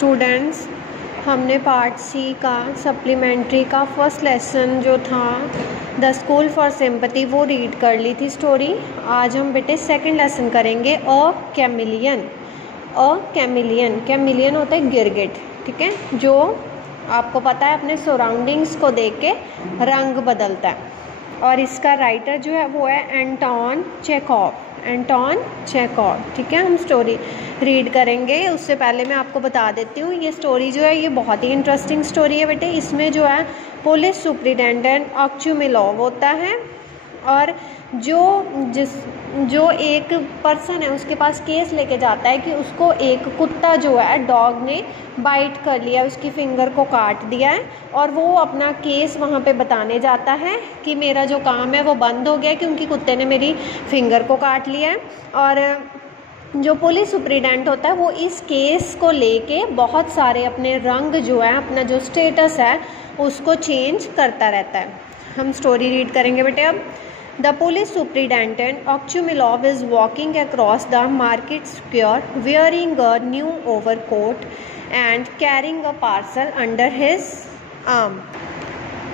Students, हमने part सी का supplementary का फर्स्ट लेसन जो था द स्कूल फॉर सिंपैथी वो रीड कर ली थी स्टोरी। आज हम बेटे सेकंड लेसन करेंगे अ कैमिलियन। कैमिलियन होता है गिरगिट, ठीक है, जो आपको पता है अपने सराउंडिंग्स को देख के रंग बदलता है। और इसका राइटर जो है वो है एंटोन चेखव। ठीक है। हम स्टोरी रीड करेंगे, उससे पहले मैं आपको बता देती हूँ ये स्टोरी जो है ये बहुत ही इंटरेस्टिंग स्टोरी है बेटे। इसमें जो है पुलिस सुपरिटेंडेंट ऑक्चुमिलोव होता है और जो एक पर्सन है उसके पास केस लेके जाता है कि उसको एक कुत्ता जो है डॉग ने बाइट कर लिया, उसकी फिंगर को काट दिया है और वो अपना केस वहाँ पे बताने जाता है कि मेरा जो काम है वो बंद हो गया क्योंकि कुत्ते ने मेरी फिंगर को काट लिया है। और जो पुलिस सुपरिटेंडेंट होता है वो इस केस को लेके बहुत सारे अपने रंग जो है, अपना जो स्टेटस है उसको चेंज करता रहता है। हम स्टोरी रीड करेंगे बेटे अब। The police superintendent Okchumilov is walking across the market square wearing a new overcoat and carrying a parcel under his arm.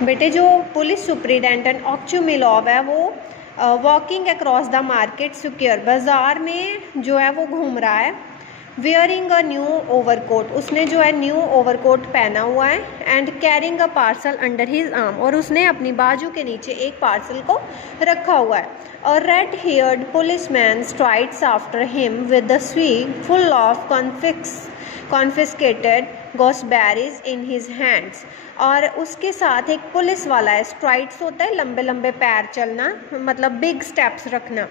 बेटे जो पुलिस सुपरिटेंडेंट ऑक्चुमिलोव है वो walking across the market square, बाजार में जो है वो घूम रहा है। वेयरिंग अ न्यू ओवरकोट, उसने जो है न्यू ओवरकोट पहना हुआ है। And carrying a parcel under his arm, और उसने अपनी बाजू के नीचे एक पार्सल को रखा हुआ है। और red haired policeman strides after him with the sieve full of confiscated gooseberries in his hands. और उसके साथ एक पुलिस वाला है। स्ट्राइड्स होता है लंबे लंबे पैर चलना, मतलब बिग स्टेप्स रखना।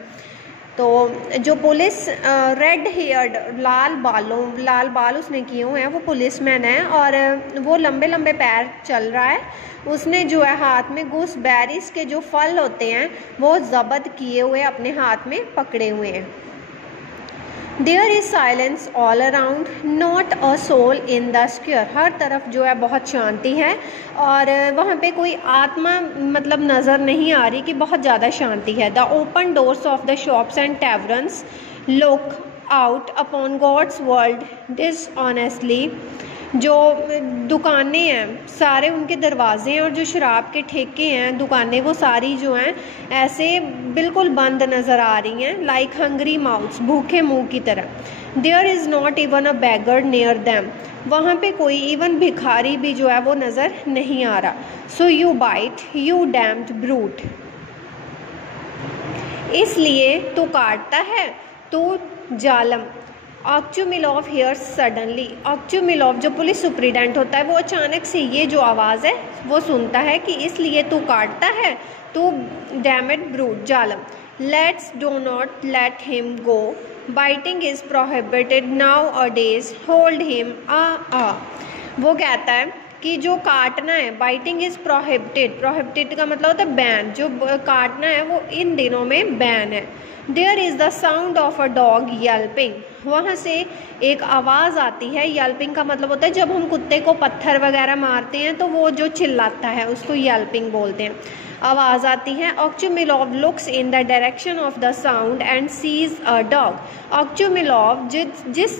तो जो पुलिस रेड हेयर्ड लाल बाल उसने किए हुए हैं, वो पुलिसमैन है और वो लंबे लंबे पैर चल रहा है। उसने जो है हाथ में गूसबेरीज के जो फल होते हैं वो ज़ब्त किए हुए अपने हाथ में पकड़े हुए हैं। There is silence all around, not a soul in the square, हर तरफ जो है बहुत शांति है और वहाँ पे कोई आत्मा मतलब नज़र नहीं आ रही कि बहुत ज़्यादा शांति है। The open doors of the shops and taverns look out upon God's world dishonestly, जो दुकानें हैं सारे उनके दरवाजे हैं और जो शराब के ठेके हैं दुकानें वो सारी जो हैं ऐसे बिल्कुल बंद नज़र आ रही हैं, लाइक हंग्री माउथ्स, भूखे मुंह की तरह। There is not even a beggar near them, वहाँ पे कोई इवन भिखारी भी जो है वो नज़र नहीं आ रहा। So you bite you damned brute, इसलिए तू काटता है तू जालम। ऑक्चुमिलोव हियर्स सडनली, ऑक्चुमिलोव जो पुलिस सुपरिटेंडेंट होता है वो अचानक से ये जो आवाज़ है वो सुनता है कि इसलिए तू काटता है तू डैमेड ब्रूट जालम। Let's do not let him go, biting is prohibited nowadays, hold him ah. वो कहता है कि जो काटना है, बाइटिंग इज़ प्रोहिबिटेड का मतलब होता है बैन, जो काटना है वो इन दिनों में बैन है। There is the sound of a dog yelping, वहाँ से एक आवाज़ आती है। यल्पिंग का मतलब होता है जब हम कुत्ते को पत्थर वगैरह मारते हैं तो वो जो चिल्लाता है उसको यल्पिंग बोलते हैं। आवाज़ आती है। Ochumelov looks in the direction of the sound and sees a dog, Ochumelov जिस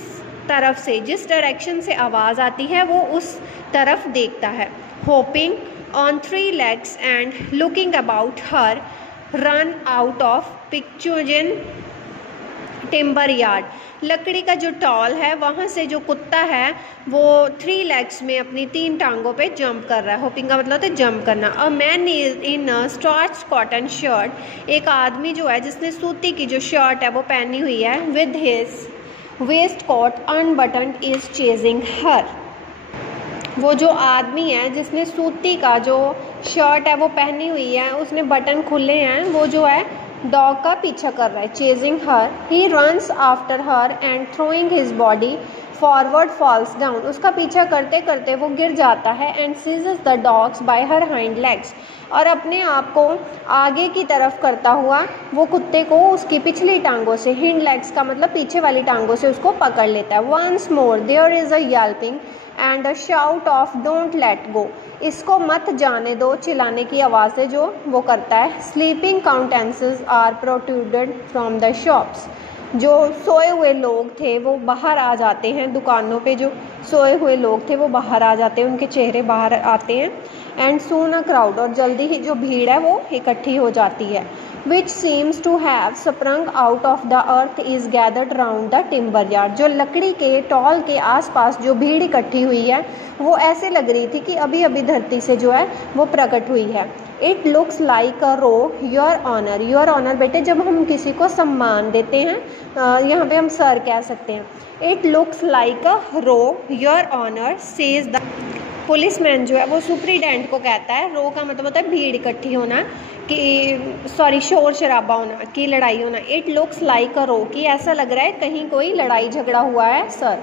तरफ से, जिस डायरेक्शन से आवाज़ आती है वो उस तरफ देखता है। Hopping on 3 legs and looking about her, run out of Pichugin timber yard, लकड़ी का जो टॉल है वहाँ से जो कुत्ता है वो 3 legs में अपनी 3 टांगों पे जंप कर रहा है। होपिंग का मतलब होता है जंप करना। A man in starch cotton shirt, एक आदमी जो है जिसने सूती की जो शर्ट है वो पहनी हुई है, with his waistcoat unbuttoned is chasing her, वो जो आदमी है जिसने सूती का जो शर्ट है वो पहनी हुई है, उसने बटन खुले हैं, वो जो है डॉग का पीछा कर रहा है। Chasing her, he runs after her and throwing his body forward falls down, उसका पीछा करते करते वो गिर जाता है। And seizes the dog's by her hind legs, और अपने आप को आगे की तरफ करता हुआ वो कुत्ते को उसकी पिछली टांगों से, हिंड लेग्स का मतलब पीछे वाली टांगों से उसको पकड़ लेता है। Once more there is a yelping and a shout of don't let go, इसको मत जाने दो, चिल्लाने की आवाज़ें जो वो करता है। Sleeping countenances are protruded from the shops, जो सोए हुए लोग थे वो बाहर आ जाते हैं, दुकानों पे जो सोए हुए लोग थे वो बाहर आ जाते हैं, उनके चेहरे बाहर आते हैं। एंड सून अ क्राउड, और जल्दी ही जो भीड़ है वो इकट्ठी हो जाती है। Which seems to have sprung out of the earth is gathered round the timber yard, जो लकड़ी के टॉल के आसपास जो भीड़ इकट्ठी हुई है वो ऐसे लग रही थी कि अभी अभी धरती से जो है वो प्रकट हुई है। It looks like a row your honour, your honour बेटे जब हम किसी को सम्मान देते हैं, यहाँ पे हम सर कह सकते हैं। It looks like a row your honour says the policeman, जो है वो सुप्रीडेंट को कहता है। रो का मतलब होता है भीड़ इकट्ठी होना, कि सॉरी शोर शराबा होना, कि लड़ाई होना। इट लुक्स लाइक अ रो, कि ऐसा लग रहा है कहीं कोई लड़ाई झगड़ा हुआ है सर।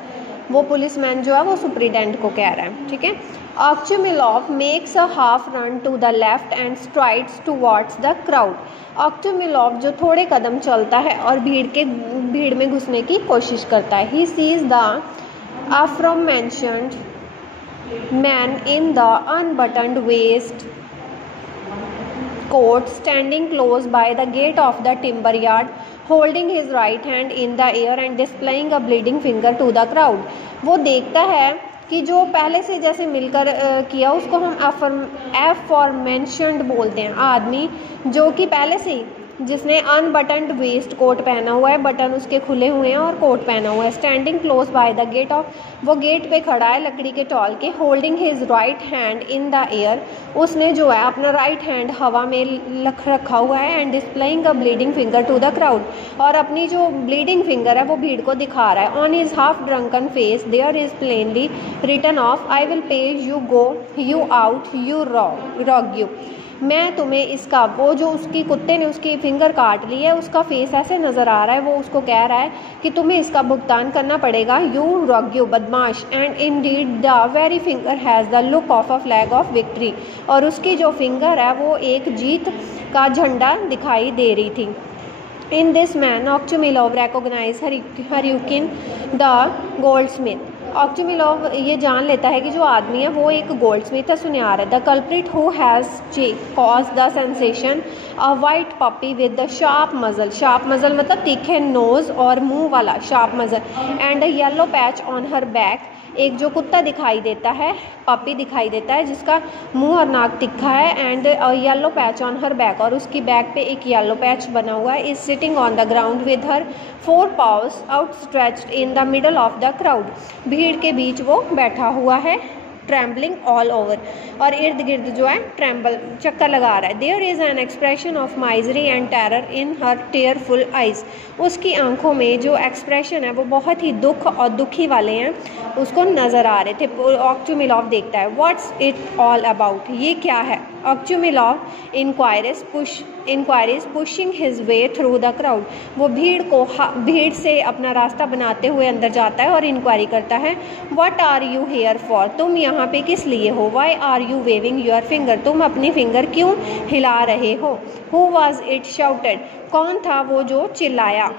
वो पुलिसमैन जो है वो सुप्रीडेंट को कह रहा है, ठीक है। Ochumelov makes a half run to the left and strides towards the crowd. Ochumelov जो थोड़े कदम चलता है और भीड़ में घुसने की कोशिश करता है। He sees the aforementioned man in the unbuttoned waist coat standing close by the gate of the timber yard, holding his right hand in the air and displaying a bleeding finger to the crowd। वो देखता है कि जो पहले से जैसे मिलकर किया उसको हम अफॉरमेंशन्ड बोलते हैं, आदमी जो कि पहले से ही जिसने अनबटन्ड वेस्ट कोट पहना हुआ है, बटन उसके खुले हुए हैं और कोट पहना हुआ है। Standing close by the gate of, वो गेट पे खड़ा है लकड़ी के टॉल के। Holding his right hand in the air, उसने जो है अपना राइट हैंड हवा में रखा हुआ है। And displaying a bleeding finger to the crowd, और अपनी जो ब्लीडिंग फिंगर है वो भीड़ को दिखा रहा है। On his half drunken face there is plainly written of I will pay you go you out you rogue you, मैं तुम्हें इसका, वो जो उसकी कुत्ते ने उसकी फिंगर काट ली है उसका फेस ऐसे नज़र आ रहा है, वो उसको कह रहा है कि तुम्हें इसका भुगतान करना पड़ेगा, यू रॉग यू बदमाश। And Indeed the very finger has the look of a flag of victory, और उसकी जो फिंगर है वो एक जीत का झंडा दिखाई दे रही थी। In this man Ochumelov recognise Hryukin the goldsmith, Ochumelov ये जान लेता है कि जो आदमी है वो एक गोल्डस्मिथ है, सुनियार है। The culprit who has cause the sensation a white puppy with the sharp मजल, शार्प मजल मतलब तीखे नोज और मुंह वाला शार्प मजल। And a yellow patch on her back, एक जो कुत्ता दिखाई देता है, पपी दिखाई देता है जिसका मुंह और नाक तिखा है। And yellow patch on her back, और उसकी बैक पे एक येलो पैच बना हुआ है। Is sitting on the ground with her 4 paws outstretched in the middle of the crowd, भीड़ के बीच वो बैठा हुआ है। ट्रैम्बलिंग ऑल ओवर, और इर्द गिर्द जो है ट्रैम्बल चक्कर लगा रहा है। There is an expression of misery and terror in her tearful eyes, उसकी आंखों में जो एक्सप्रेशन है वो बहुत ही दुख और दुखी वाले हैं, उसको नज़र आ रहे थे। ऑक्चुमिलोव देखता है। व्हाट्स इट ऑल अबाउट, ये क्या है। Ochumelov inquires pushing his way through the crowd, वो भीड़ से अपना रास्ता बनाते हुए अंदर जाता है और इंक्वायरी करता है। What are you here for, तुम यहाँ पे किस लिए हो। Why are you waving your finger, तुम अपनी फिंगर क्यों हिला रहे हो। हु वॉज इट शाउटेड, कौन था वो जो चिल्लाया।